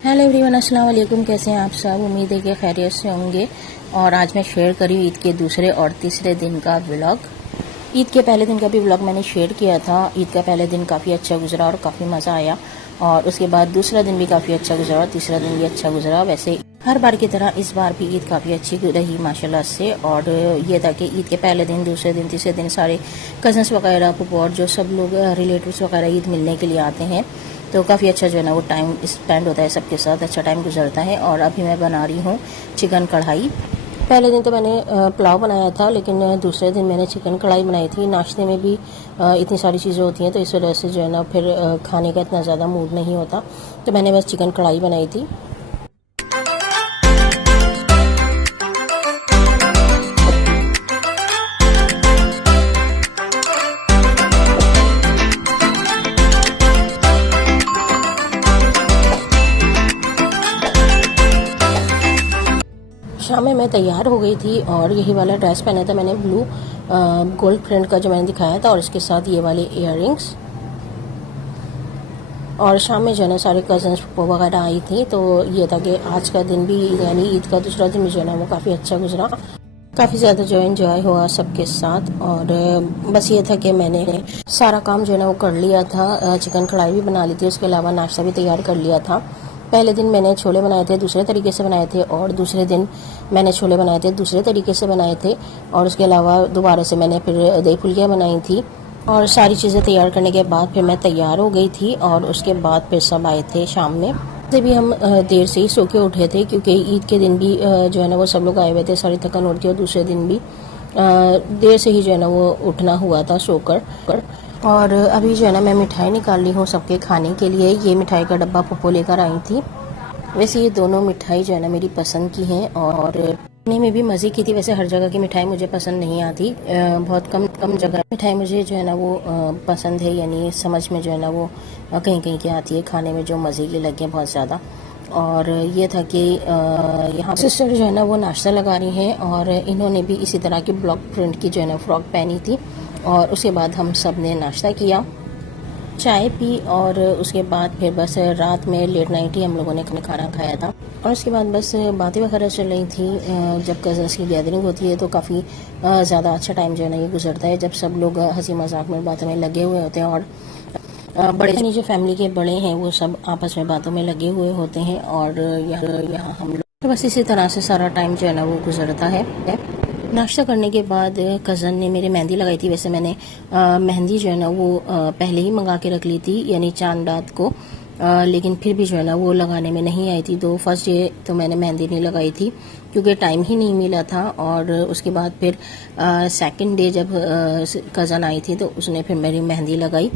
Hello everyone, अस्सलाम वालेकुम। कैसे हैं आप सब? उम्मीद है कि खैरियत से होंगे। और आज मैं शेयर करी ईद के दूसरे और तीसरे दिन का व्लॉग। ईद के पहले दिन का भी व्लॉग मैंने शेयर किया था। ईद का पहले दिन काफ़ी अच्छा गुजरा और काफ़ी मज़ा आया, और उसके बाद दूसरा दिन भी काफ़ी अच्छा गुजरा और तीसरा दिन भी अच्छा गुजरा। वैसे हर बार की तरह इस बार भी ईद काफ़ी अच्छी रही माशाल्लाह से। और ये था कि ईद के पहले दिन, दूसरे दिन, तीसरे दिन सारे कज़न्स वगैरह, फुफा और जो सब लोग रिलेटिव्स वगैरह ईद मिलने के लिए आते हैं, तो काफ़ी अच्छा जो है ना वो टाइम स्पेंड होता है सबके साथ, अच्छा टाइम गुजरता है। और अभी मैं बना रही हूँ चिकन कढ़ाई। पहले दिन तो मैंने पुलाव बनाया था, लेकिन दूसरे दिन मैंने चिकन कढ़ाई बनाई थी। नाश्ते में भी इतनी सारी चीज़ें होती हैं, तो इस वजह से जो है ना फिर खाने का इतना ज़्यादा मूड नहीं होता, तो मैंने बस चिकन कढ़ाई बनाई थी। शाम में मैं तैयार हो गई थी और यही वाला ड्रेस पहना था मैंने, ब्लू गोल्ड प्रिंट का जो मैंने दिखाया था, और इसके साथ ये वाले इयररिंग्स। और शाम में जो है ना सारे कज़न्स वगैरह आई थी, तो ये था कि आज का दिन भी यानी ईद का दूसरा दिन भी जो है ना वो काफ़ी अच्छा गुजरा। काफ़ी ज़्यादा जो है एंजॉय हुआ सबके साथ। और बस ये था कि मैंने सारा काम जो है ना वो कर लिया था। चिकन कढ़ाई भी बना ली थी, उसके अलावा नाश्ता भी तैयार कर लिया था। पहले दिन मैंने छोले बनाए थे दूसरे तरीके से बनाए थे, और दूसरे दिन मैंने छोले बनाए थे दूसरे तरीके से बनाए थे। और उसके अलावा दोबारा से मैंने फिर दही फुल्कियाँ बनाई थी। और सारी चीज़ें तैयार करने के बाद फिर मैं तैयार हो गई थी, और उसके बाद फिर सब आए थे शाम में। से भी हम देर से ही सो के उठे थे, क्योंकि ईद के दिन भी जो है ना वो सब लोग आए हुए थे, सारी थकान उठ थी। और दूसरे दिन भी देर से ही जो है ना वो उठना हुआ था सोकर। और अभी जो है ना मैं मिठाई निकाल ली हूँ सबके खाने के लिए। ये मिठाई का डब्बा पप्पो लेकर आई थी। वैसे ये दोनों मिठाई जो है ना मेरी पसंद की हैं, और खाने में भी मज़े की थी। वैसे हर जगह की मिठाई मुझे पसंद नहीं आती, बहुत कम कम जगह मिठाई मुझे जो है ना वो पसंद है, यानी समझ में जो है ना वो कहीं कहीं की आती है, खाने में जो मज़े की लगे बहुत ज़्यादा। और ये था कि यहाँ सिस्टर जो है ना वो नाश्ता लगा रही हैं, और इन्होंने भी इसी तरह की ब्लॉक प्रिंट की जो है ना फ्रॉक पहनी थी। और उसके बाद हम सब ने नाश्ता किया, चाय पी, और उसके बाद फिर बस रात में लेट नाइट ही हम लोगों ने खाना खाया था। और उसके बाद बस बातें वगैरह चल रही थी। जब कज़न्स की गैदरिंग होती है तो काफ़ी ज़्यादा अच्छा टाइम जो है ना ये गुजरता है, जब सब लोग हंसी मजाक में बातों में लगे हुए होते हैं। और बड़े यानी जो फैमिली के बड़े हैं वो सब आपस में बातों में लगे हुए होते हैं, और यहाँ हम लोग तो बस इसी तरह से सारा टाइम जो है ना वो गुजरता है। नाश्ता करने के बाद कज़न ने मेरे मेहंदी लगाई थी। वैसे मैंने मेहंदी जो है ना वो पहले ही मंगा के रख ली थी, यानी चांद रात को, लेकिन फिर भी जो है ना वो लगाने में नहीं आई थी। तो फर्स्ट डे तो मैंने मेहंदी नहीं लगाई थी, क्योंकि टाइम ही नहीं मिला था। और उसके बाद फिर सेकंड डे जब कज़न आई थी तो उसने फिर मेरी मेहंदी लगाई।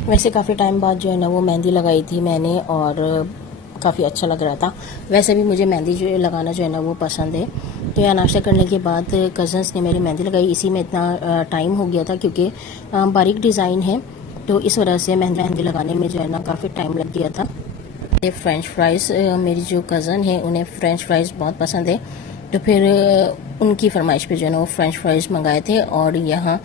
वैसे काफ़ी टाइम बाद जो है ना वो मेहंदी लगाई थी मैंने, और काफ़ी अच्छा लग रहा था। वैसे भी मुझे मेहंदी जो लगाना जो है ना वो पसंद है। तो यहाँ नाश्ता करने के बाद कज़न्स ने मेरी मेहंदी लगाई। इसी में इतना टाइम हो गया था, क्योंकि बारीक डिज़ाइन है, तो इस वजह से मेहंदी लगाने में जो है ना काफ़ी टाइम लग गया था। फ्रेंच फ्राइज़, मेरी जो कज़न है उन्हें फ्रेंच फ्राइज़ बहुत पसंद है, तो फिर उनकी फरमाइश पे जो है ना वो फ्रेंच फ्राइज़ मंगाए थे। और यहाँ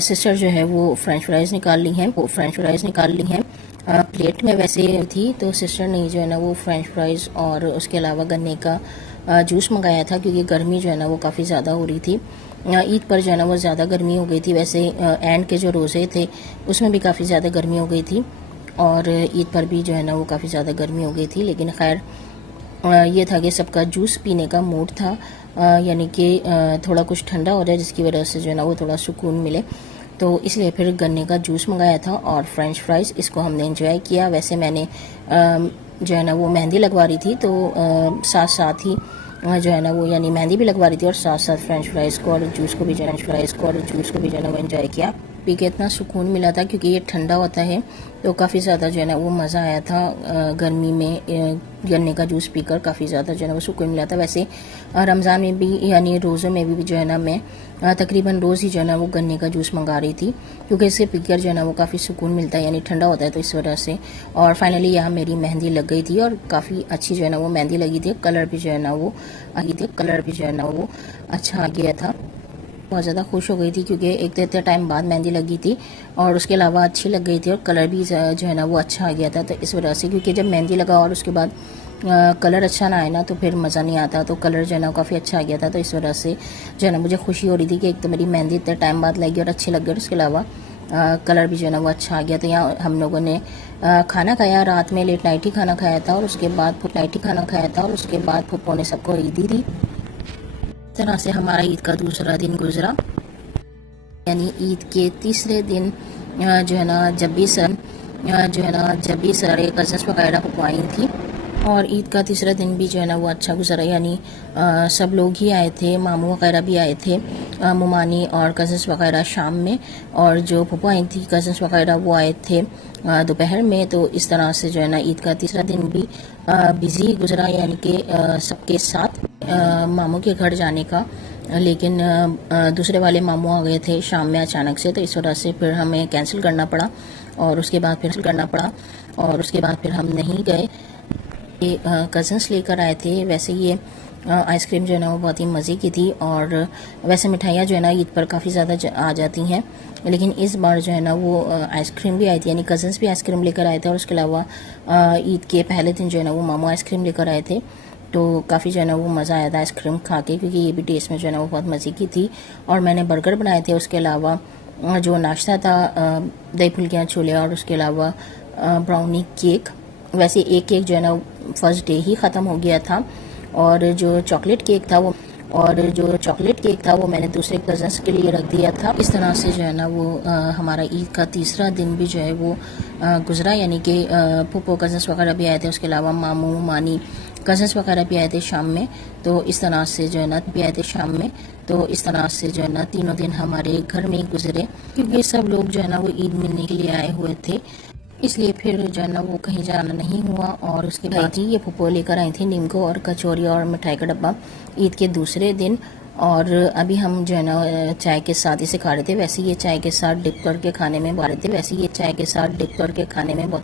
सिस्टर जो है वो फ्रेंच फ्राइज़ निकाल ली हैं प्लेट में वैसे थी। तो सिस्टर ने जो है ना वो फ्रेंच फ्राइज़ और उसके अलावा गन्ने का जूस मंगाया था, क्योंकि गर्मी जो है ना वो काफ़ी ज़्यादा हो रही थी। ईद पर जो है ना वो ज़्यादा गर्मी हो गई थी। वैसे एंड के जो रोज़े थे उसमें भी काफ़ी ज़्यादा गर्मी हो गई थी, और ईद पर भी जो है ना वो काफ़ी ज़्यादा गर्मी हो गई थी। लेकिन खैर ये था कि सबका जूस पीने का मूड था, यानी कि थोड़ा कुछ ठंडा हो जाए, जिसकी वजह से जो है ना वो थोड़ा सुकून मिले। तो इसलिए फिर गन्ने का जूस मंगाया था और फ्रेंच फ्राइज़, इसको हमने एंजॉय किया। वैसे मैंने जो है ना वो मेहंदी लगवा रही थी, तो साथ साथ ही जो है ना वो यानी मेहंदी भी लगवा रही थी, और साथ साथ फ्रेंच फ्राइज़ को और जूस को भी जो है ना वो एंजॉय किया। पी के इतना सुकून मिला था, क्योंकि ये ठंडा होता है, तो काफ़ी ज़्यादा जो है ना वो मज़ा आया था। गर्मी में गन्ने का जूस पीकर काफ़ी ज़्यादा जो है ना वो सुकून मिला था। वैसे रमज़ान में भी यानी रोज़ों में भी जो है ना मैं तकरीबन रोज़ ही जो है ना वो गन्ने का जूस मंगा रही थी, क्योंकि इससे पीकर जो है ना वो काफ़ी सुकून मिलता है, यानी ठंडा होता है, तो इस वजह से। और फाइनली यहाँ मेरी मेहंदी लग गई थी, और काफ़ी अच्छी जो है ना वो मेहंदी लगी थी। कलर भी जो है ना वो अच्छा आ गया था। बहुत ज़्यादा खुश हो गई थी क्योंकि एक तो इतने टाइम बाद मेहंदी लगी थी और उसके अलावा अच्छी लग गई थी और कलर भी जो है ना वो अच्छा आ गया था। तो इस वजह से, क्योंकि जब मेहंदी लगा और उसके बाद कलर अच्छा ना आए ना तो फिर मज़ा नहीं आता, तो कलर जो है ना काफ़ी अच्छा आ गया था। तो इस वजह से जो है ना मुझे खुशी हो रही थी कि एक तो मेरी मेहंदी इतने टाइम बाद लगी और अच्छी लग गई और उसके अलावा कलर भी जो है ना वो अच्छा आ गया। तो यहाँ हम लोगों ने खाना खाया, रात में लेट नाइट ही खाना खाया था और उसके बाद फुप्पो ने सबको ईदी दी। इस तरह से हमारा ईद का दूसरा दिन गुजरा, यानी ईद के तीसरे दिन जो है ना जब भी सारे कज़न्स वगैरह फुप्पो आई थी और ईद का तीसरा दिन भी जो है ना वो अच्छा गुजरा। यानी सब लोग ही आए थे, मामू वगैरह भी आए थे, मुमानी और कज़न्स वगैरह शाम में, और जो फुप्पो आई थी कज़न्स वगैरह वो आए थे दोपहर में। तो इस तरह से जो है ना ईद का तीसरा दिन भी बिज़ी गुजरा, यानी कि सबके साथ मामू के घर जाने का। लेकिन दूसरे वाले मामू आ गए थे शाम में अचानक से, तो इस वजह से फिर हमें कैंसिल करना पड़ा और उसके बाद फिर हम नहीं गए। कज़न्स लेकर आए थे। वैसे ये आइसक्रीम जो है ना वो बहुत ही मज़े की थी, और वैसे मिठाइयाँ जो है ना ईद पर काफ़ी ज़्यादा आ जाती हैं, लेकिन इस बार जो है ना वो आइसक्रीम भी आई थी, यानी कज़न्स भी आइसक्रीम लेकर आए थे और उसके अलावा ईद के पहले दिन जो है ना वो मामू आइसक्रीम लेकर आए थे। तो काफ़ी जो है ना वो मज़ा आया था आइसक्रीम खा के, क्योंकि ये भी टेस्ट में जो है ना वो बहुत मज़े की थी। और मैंने बर्गर बनाए थे, उसके अलावा जो नाश्ता था दही फुल्कियाँ छोले और उसके अलावा ब्राउनी केक। वैसे एक केक जो है ना फर्स्ट डे ही ख़त्म हो गया था, और जो चॉकलेट केक था वो मैंने दूसरे कज़न्स के लिए रख दिया था। इस तरह से जो है ना वो हमारा ईद का तीसरा दिन भी जो है वो गुजरा, यानी कि फूफो कज़न्स वगैरह भी आए थे, उसके अलावा मामू मानी कज़न्स वगैरह भी आए थे शाम में। तो इस तरह से जो है ना तीनों दिन हमारे घर में ही गुजरे, क्योंकि सब लोग जो है ना वो ईद मिलने के लिए आए हुए थे, इसलिए फिर जो है ना वो कहीं जाना नहीं हुआ। और उसके बाद ही ये फुप्पो लेकर आई थी नीमको और कचौरी और मिठाई का डब्बा ईद के दूसरे दिन। और अभी हम जो है ना चाय के साथ इसे खा रहे थे। वैसे ये चाय के साथ डिप करके खाने में बहुत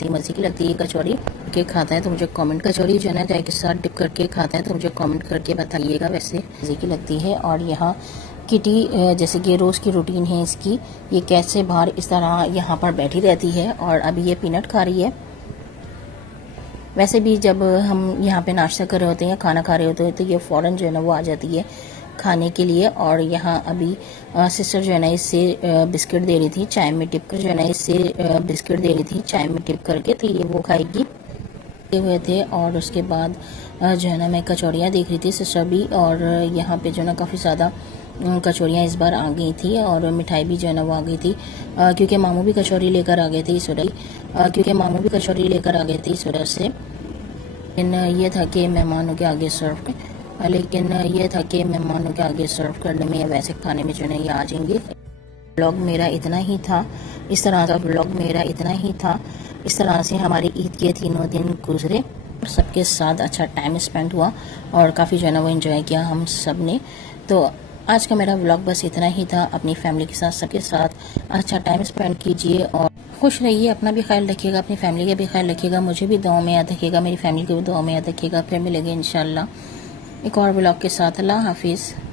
ही मज़े की लगती है कचौरी। के खाता है तो मुझे कचौरी जो है ना चाय के साथ डिप करके खाता है तो मुझे कमेंट करके बताइएगा, वैसे मज़े की लगती है। और यहाँ किटी जैसे कि रोज़ की रूटीन है इसकी, ये कैसे बाहर इस तरह यहाँ पर बैठी रहती है और अभी ये पीनट खा रही है। वैसे भी जब हम यहाँ पे नाश्ता कर रहे होते हैं या खाना खा रहे होते हैं तो ये फ़ौरन जो है ना वो आ जाती है खाने के लिए। और यहाँ अभी सिस्टर जो है ना इससे बिस्किट दे रही थी चाय में डिप करके, तो ये वो खाएगी हुए थे। और उसके बाद जो है ना मैं कचौरियाँ देख रही थी सिस्टर भी, और यहाँ पे जो है ना काफ़ी ज़्यादा कचौरियाँ इस बार आ गई थी और मिठाई भी जो है ना वो आ गई थी, क्योंकि मामू भी कचौरी लेकर आ गए थे इस वजह से। लेकिन ये था कि मेहमानों के आगे सर्व करने में या वैसे खाने में जो है ये आ जाएंगे। व्लॉग मेरा इतना ही था, इस तरह से हमारे ईद के तीनों दिन गुजरे, सबके साथ अच्छा टाइम स्पेंड हुआ और काफ़ी जो है ना वो एंजॉय किया हम सब ने। तो आज का मेरा व्लॉग बस इतना ही था। अपनी फैमिली के साथ सबके साथ अच्छा टाइम स्पेंड कीजिए और खुश रहिए। अपना भी ख्याल रखिएगा, अपनी फैमिली का भी ख्याल रखिएगा, मुझे भी दुआ में याद रखिएगा, मेरी फैमिली को भी दुआ में याद रखिएगा। फिर मिलेंगे इंशाल्लाह एक और व्लॉग के साथ। अल्लाह हाफिज़।